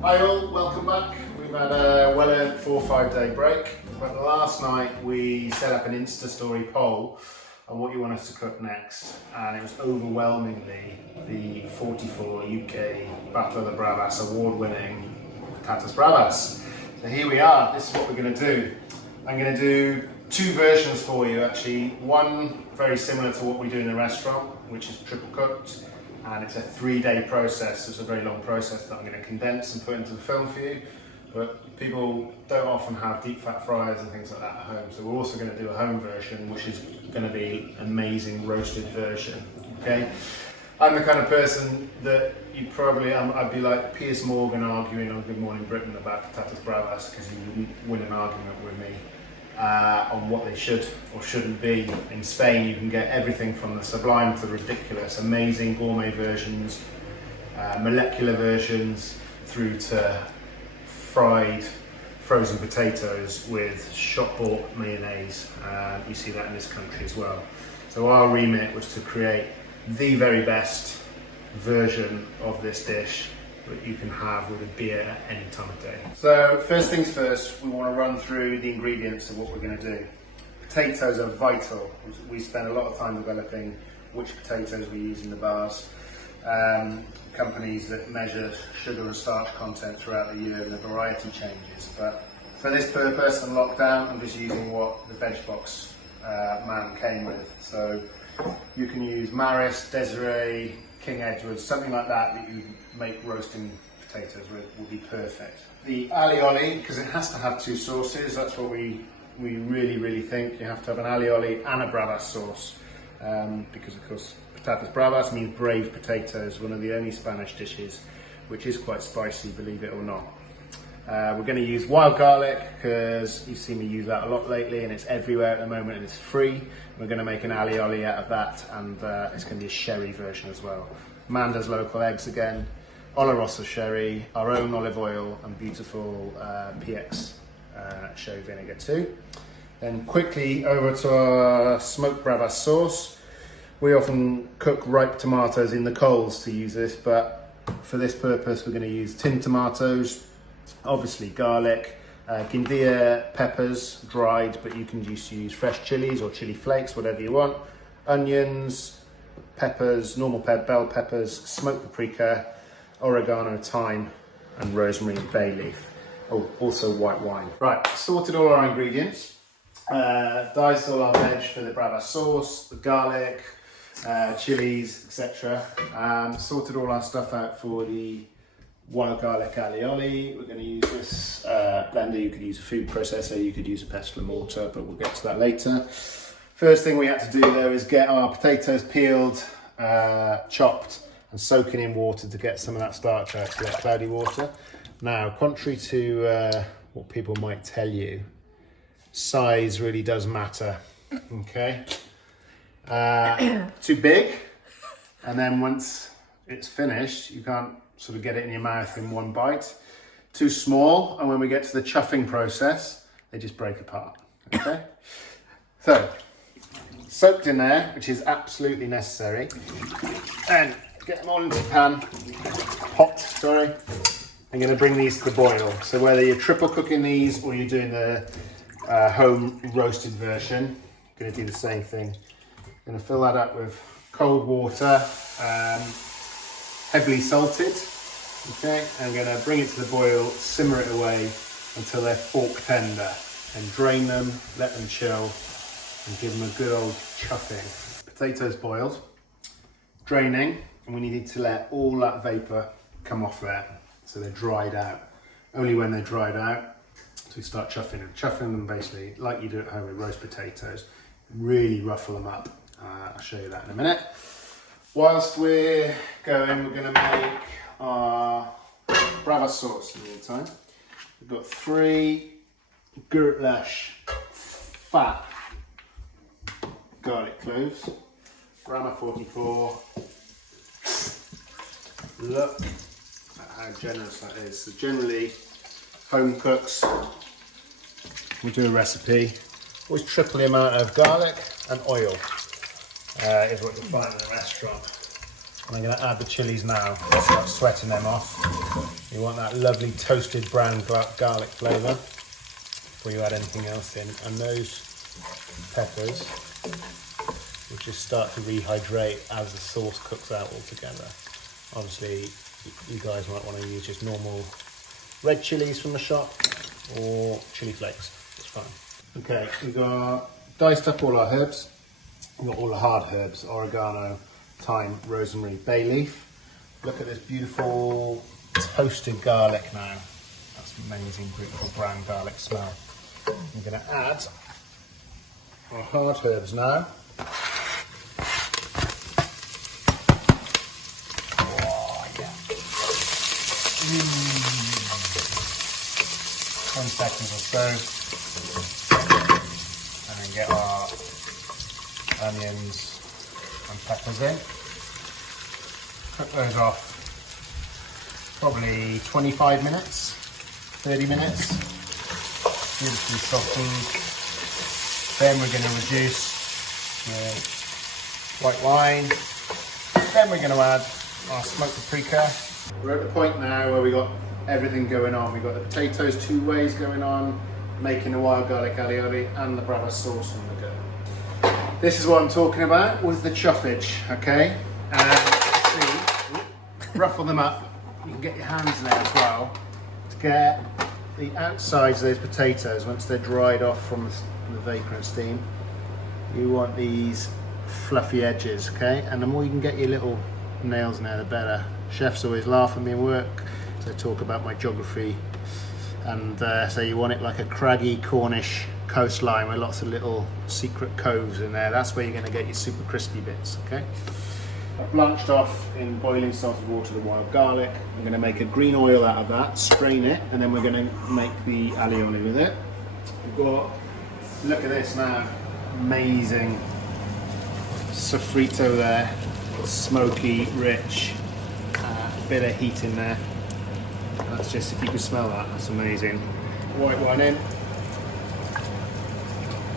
Hi all, welcome back. We've had a well-earned 4 or 5 day break, but last night we set up an Insta story poll on what you want us to cook next, and it was overwhelmingly the 44 UK Battle of the Bravas award-winning patatas Bravas. So here we are, this is what we're going to do. I'm going to do 2 versions for you actually. One very similar to what we do in the restaurant, which is triple cooked. And it's a 3-day process, so it's a very long process that I'm going to condense and put into the film for you. But people don't often have deep fat fryers and things like that at home, so we're also going to do a home version, which is going to be an amazing roasted version. Okay, I'm the kind of person that I'd be like Piers Morgan arguing on Good Morning Britain about patatas bravas, because he wouldn't win an argument with me on what they should or shouldn't be. In Spain you can get everything from the sublime to the ridiculous, amazing gourmet versions, molecular versions, through to fried frozen potatoes with shop-bought mayonnaise. You see that in this country as well. So our remit was to create the very best version of this dish that you can have with a beer at any time of day. So first things first, we want to run through the ingredients of what we're going to do. Potatoes are vital. We spend a lot of time developing which potatoes we use in the bars. Companies that measure sugar and starch content throughout the year, and the variety changes. But for this purpose and lockdown, I'm just using what the veg box man came with. So you can use Maris, Desiree, King Edward, something like that you make roasting potatoes with will be perfect. The alioli, because it has to have 2 sauces, that's what we really think. You have to have an alioli and a bravas sauce, because of course patatas bravas means brave potatoes, one of the only Spanish dishes which is quite spicy, believe it or not. We're going to use wild garlic because you've seen me use that a lot lately, and it's everywhere at the moment and it's free. We're going to make an alioli out of that, and it's going to be a sherry version as well. Manda's local eggs again, Oloroso sherry, our own olive oil, and beautiful PX sherry vinegar too. Then quickly over to our smoked bravas sauce. We often cook ripe tomatoes in the coals to use this, but for this purpose we're going to use tinned tomatoes, obviously garlic, guindilla peppers, dried, but you can just use fresh chilies or chili flakes, whatever you want, onions, peppers, normal bell peppers, smoked paprika, oregano, thyme, and rosemary and bay leaf. Oh, also white wine. Right, sorted all our ingredients, diced all our veg for the bravas sauce, the garlic, chilies, etc. Sorted all our stuff out for the wild garlic alioli. We're going to use this blender. You could use a food processor, you could use a pestle and mortar, but we'll get to that later. First thing we had to do though is get our potatoes peeled, chopped, and soaking in water to get some of that starch out, so that cloudy water. Now, contrary to what people might tell you, size really does matter, okay? Too big, and then once it's finished, you can't sort of get it in your mouth in one bite. Too small, and when we get to the chuffing process, they just break apart, okay? So, soaked in there, which is absolutely necessary, and get them all into the pan, hot, sorry. I'm going to bring these to the boil. So whether you're triple cooking these or you're doing the home roasted version, I'm going to do the same thing. I'm going to fill that up with cold water, heavily salted. Okay, I'm going to bring it to the boil, simmer it away until they're fork tender, and drain them, let them chill, and give them a good old chuffing. Potatoes boiled, draining, and we needed to let all that vapour come off there, so they're dried out. Only when they're dried out, so we start chuffing them. Chuffing them basically like you do at home with roast potatoes. Really ruffle them up. I'll show you that in a minute. Whilst we're going, we're going to make our bravas sauce in the meantime. We've got 3 Gurtlash fat garlic cloves, Grama 44. Look at how generous that is. So generally, home cooks will do a recipe. Always triple the amount of garlic and oil is what you'll find in a restaurant. And I'm going to add the chilies now. Start sweating them off. You want that lovely toasted brown garlic flavour before you add anything else in. And those peppers will just start to rehydrate as the sauce cooks out all together. Obviously, you guys might want to use just normal red chilies from the shop or chili flakes. It's fine. Okay, we've got diced up all our herbs. We've got all the hard herbs: oregano, thyme, rosemary, bay leaf. Look at this beautiful toasted garlic now. That's amazing, beautiful brown garlic smell. I'm going to add our hard herbs now. Oh, yeah. 10 seconds or so. And then get our onions and peppers in. Cook those off probably 25 minutes, 30 minutes. Beautifully softened. Then we're going to reduce white wine. Then we're going to add our smoked paprika. We're at the point now where we got everything going on. We've got the potatoes 2 ways going on, making the wild garlic alioli and the Bravas sauce on the go. This is what I'm talking about with the chuffage, okay? And see, ruffle them up. You can get your hands in there as well to get the outsides of those potatoes once they're dried off from the vapor and steam. You want these fluffy edges, okay? And the more you can get your little nails in there, the better. Chefs always laugh at me in work as I talk about my geography, and so you want it like a craggy Cornish coastline with lots of little secret coves in there. That's where you're going to get your super crispy bits, okay? I've blanched off in boiling salted water the wild garlic. I'm going to make a green oil out of that, strain it, and then we're going to make the alioli with it. We've got, look at this now, amazing sofrito there, smoky, rich, bit of heat in there. That's just, if you can smell that, that's amazing. White wine in,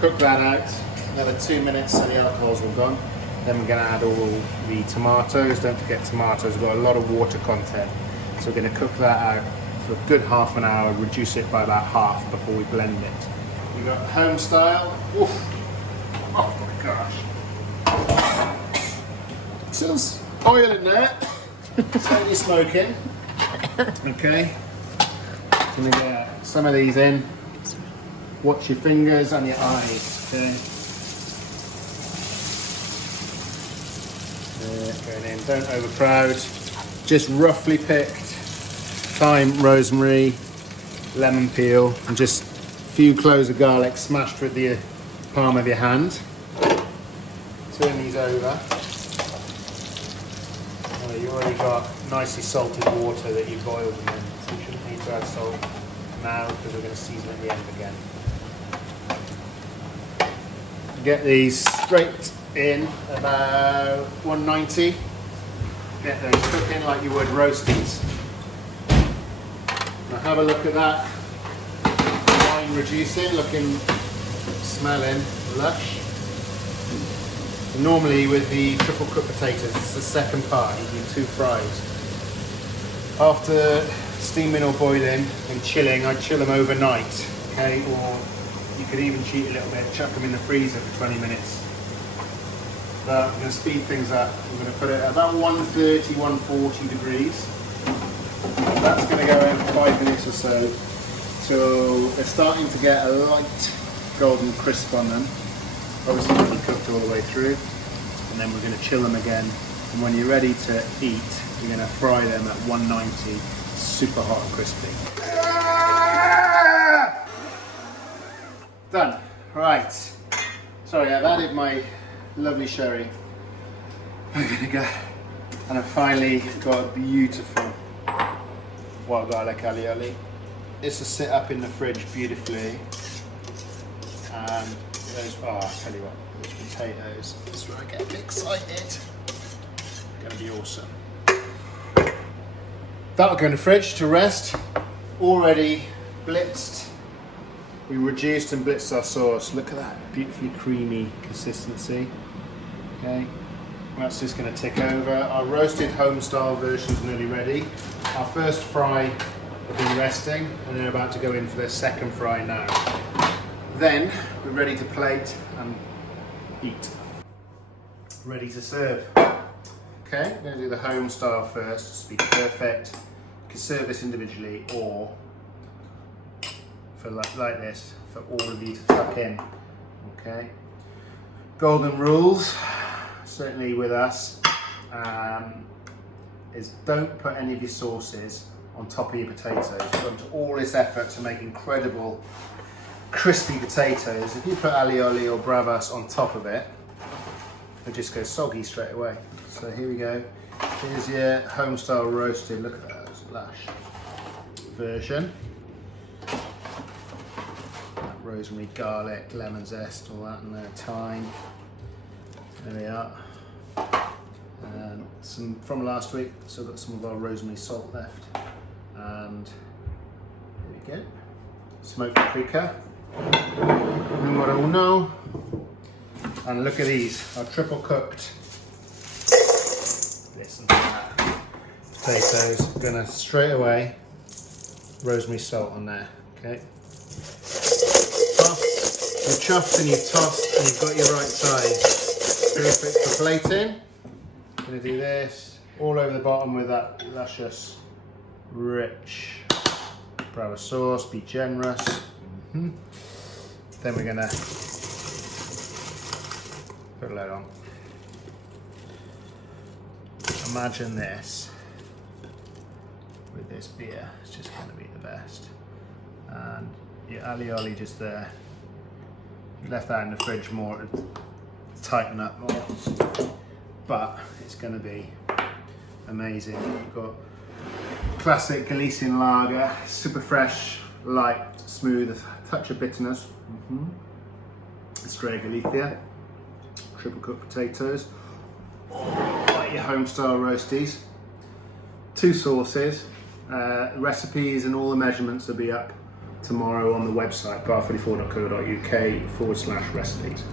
cook that out, another 2 minutes and the alcohol's all gone. Then we're going to add all the tomatoes. Don't forget tomatoes, we've got a lot of water content. So we're going to cook that out for a good half an hour, reduce it by about half before we blend it. We've got homestyle. Oof. Oh my gosh. So there's oil in there, slowly smoking. Okay. Gonna get some of these in. Watch your fingers and your eyes, okay? Going in, don't overcrowd. Just roughly picked thyme, rosemary, lemon peel, and just a few cloves of garlic smashed with the palm of your hand. Turn these over. You already got nicely salted water that you boiled them in, so you shouldn't need to add salt now because we're going to season at the end again. Get these straight in about 190. Get those cooking like you would roasties. Now have a look at that wine reducing, looking, smelling lush. Normally with the triple cooked potatoes, it's the second part, you do 2 fries. After steaming or boiling and chilling, I chill them overnight, okay? Or you could even cheat a little bit, chuck them in the freezer for 20 minutes. But I'm going to speed things up. I'm going to put it at about 130, 140 degrees. That's going to go in for 5 minutes or so till they're starting to get a light golden crisp on them. Obviously not be cooked all the way through, and then we're going to chill them again, and when you're ready to eat, you're going to fry them at 190, super hot and crispy. Done. Right. Sorry, I've added my lovely sherry. I'm going to go, and I've finally got a beautiful wild garlic alioli. This will sit up in the fridge beautifully, and those, I'll tell you what, those potatoes, this is where I get a bit excited. Gonna be awesome. That'll go in the fridge to rest. Already blitzed. We reduced and blitzed our sauce. Look at that beautifully creamy consistency. Okay. That's just going to tick over. Our roasted home style version is nearly ready. Our first fry have been resting and they're about to go in for their second fry now. Then we're ready to plate and eat. Ready to serve. Okay, I'm going to do the home style first to be perfect. You can serve this individually or for like this for all of you to tuck in. Okay. Golden rules, certainly with us, is don't put any of your sauces on top of your potatoes. You've gone to all this effort to make incredible crispy potatoes. If you put alioli or bravas on top of it, it just goes soggy straight away. So here we go. Here's your home style roasted, look at that, it's lush version. Rosemary, garlic, lemon zest, all that in there, thyme. There we are. Some from last week, so got some of our rosemary salt left. And there we go. Smoked paprika. Numero uno. And look at these, our triple cooked. This and that. Potatoes. Gonna straight away rosemary salt on there. Okay. You've chuffed and you've tossed and you've got your right size. Perfect for plating. I'm going to do this all over the bottom with that luscious, rich Bravas sauce. Be generous. Then we're going to put a load on. Imagine this with this beer. It's just going to be the best. And your alioli just there. Left that in the fridge more to tighten up more, but it's going to be amazing. We've got classic Galician lager, super fresh, light, smooth, a touch of bitterness. Estrella Galicia, triple cooked potatoes, like your home style roasties, 2 sauces, recipes and all the measurements will be up tomorrow on the website bar44.co.uk/recipes.